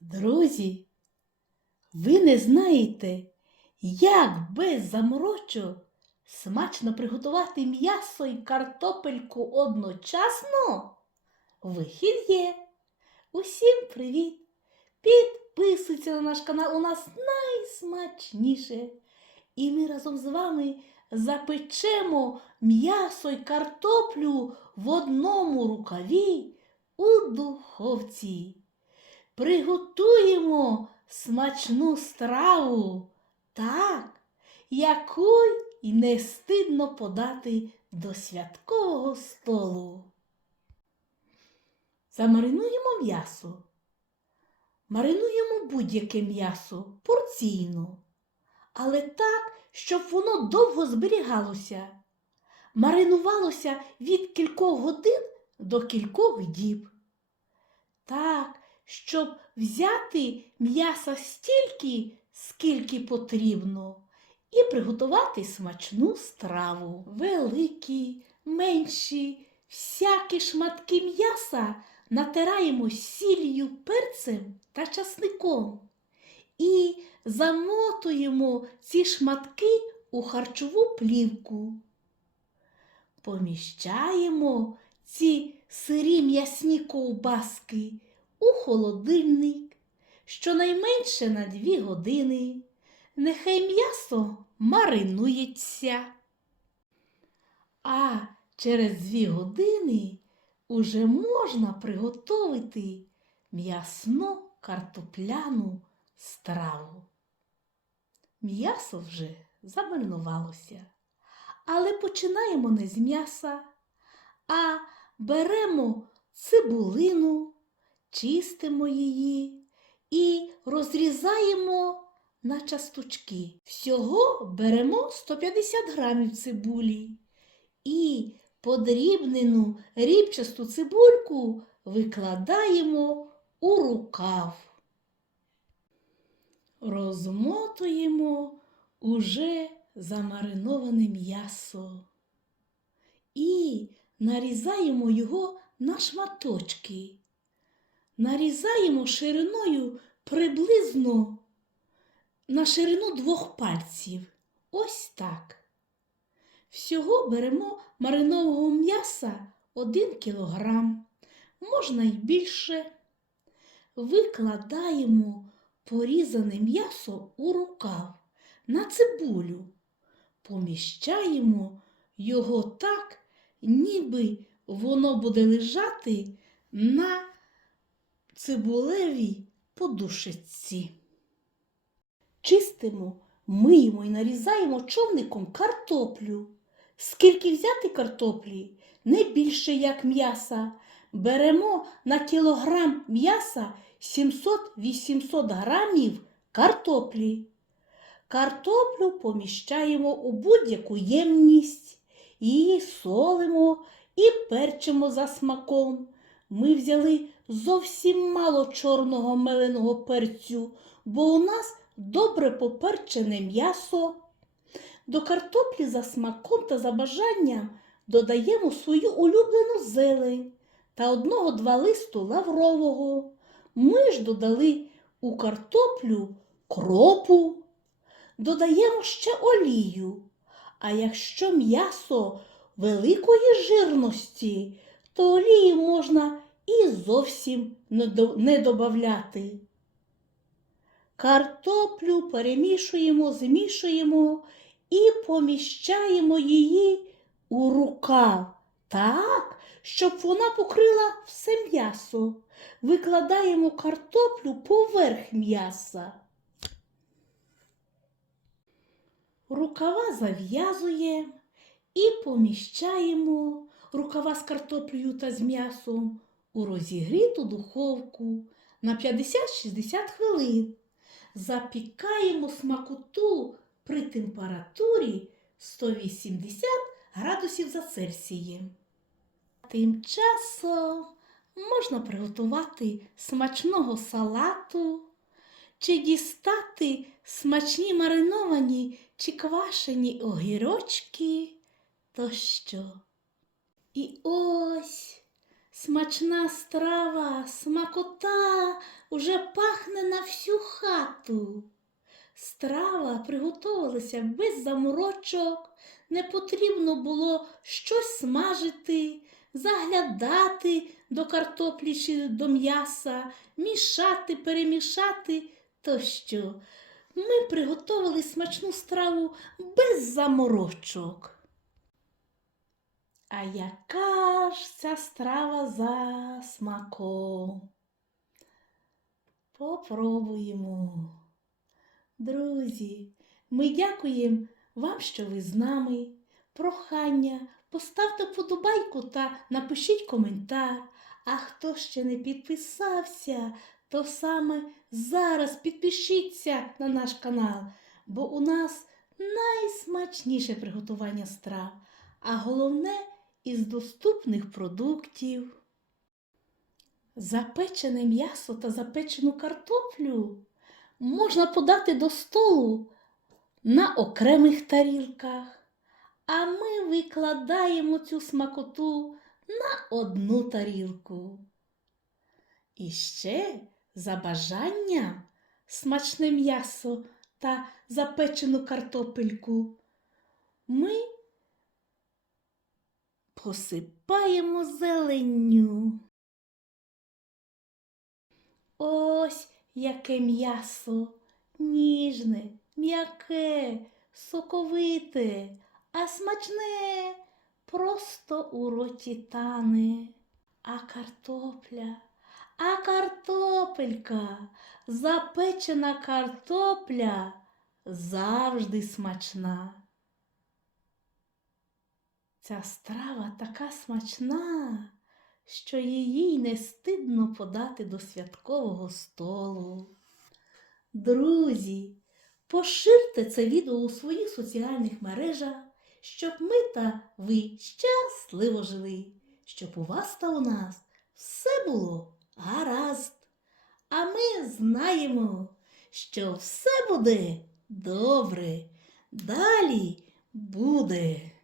Друзі, ви не знаєте, як без заморочок смачно приготувати м'ясо і картопельку одночасно? Вихід є. Усім привіт! Підписуйтесь на наш канал, у нас найсмачніше. І ми разом з вами запечемо м'ясо і картоплю в одному рукаві у духовці. Приготуємо смачну страву, так, яку й не стидно подати до святкового столу. Замаринуємо м'ясо. Маринуємо будь-яке м'ясо порційно, але так, щоб воно довго зберігалося. Маринувалося від кількох годин до кількох діб. Так, щоб взяти м'яса стільки, скільки потрібно, і приготувати смачну страву. Великі, менші, всякі шматки м'яса натираємо сіллю, перцем та часником і замотуємо ці шматки у харчову плівку. Поміщаємо ці сирі м'ясні ковбаски у холодильник щонайменше на дві години. Нехай м'ясо маринується. А через дві години уже можна приготувати м'ясну картопляну страву. М'ясо вже замаринувалося, але починаємо не з м'яса, а беремо цибулину, чистимо її і розрізаємо на часточки. Всього беремо 150 грамів цибулі і подрібнену рібчасту цибульку викладаємо у рукав. Розмотуємо уже замариноване м'ясо і нарізаємо його на шматочки. Нарізаємо шириною приблизно на ширину двох пальців. Ось так. Всього беремо маринового м'яса 1 кілограм, можна й більше. Викладаємо порізане м'ясо у рукав на цибулю. Поміщаємо його так, ніби воно буде лежати на цибулевій подушечці. Чистимо, миємо і нарізаємо човником картоплю. Скільки взяти картоплі? Не більше як м'яса. Беремо на кілограм м'яса 700-800 грамів картоплі. Картоплю поміщаємо у будь-яку ємність, її солимо і перчимо за смаком. Ми взяли зовсім мало чорного меленого перцю, бо у нас добре поперчене м'ясо. До картоплі за смаком та за бажанням додаємо свою улюблену зелень та одного-два листу лаврового. Ми ж додали у картоплю кропу, додаємо ще олію. А якщо м'ясо великої жирності, то олії можна і зовсім не до- не додавати. Картоплю перемішуємо, змішуємо і поміщаємо її у рукав так, щоб вона покрила все м'ясо. Викладаємо картоплю поверх м'яса. Рукава зав'язуємо і поміщаємо рукава з картоплею та з м'ясом у розігріту духовку на 50-60 хвилин. Запікаємо смакоту при температурі 180 градусів за Цельсієм. Тим часом можна приготувати смачного салату чи дістати смачні мариновані чи квашені огірочки тощо. І ось Смачна страва, смакота уже пахне на всю хату. Страва приготувалася без заморочок, не потрібно було щось смажити, заглядати до картоплі чи до м'яса, мішати, перемішати тощо. Ми приготували смачну страву без заморочок. А яка ж ця страва за смаком? Попробуємо. Друзі, ми дякуємо вам, що ви з нами. Прохання, поставте вподобайку та напишіть коментар. А хто ще не підписався, то саме зараз підпишіться на наш канал, бо у нас найсмачніше приготування страв, а головне із доступних продуктів. Запечене м'ясо та запечену картоплю можна подати до столу на окремих тарілках, а ми викладаємо цю смакоту на одну тарілку. І ще за бажанням смачне м'ясо та запечену картопельку ми посипаємо зеленню. Ось яке м'ясо, ніжне, м'яке, соковите, а смачне просто у роті тане. А картопля, а картопелька, запечена картопля завжди смачна. Ця страва така смачна, що її й не стидно подати до святкового столу. Друзі, поширте це відео у своїх соціальних мережах, щоб ми та ви щасливо жили, щоб у вас та у нас все було гаразд. А ми знаємо, що все буде добре. Далі буде.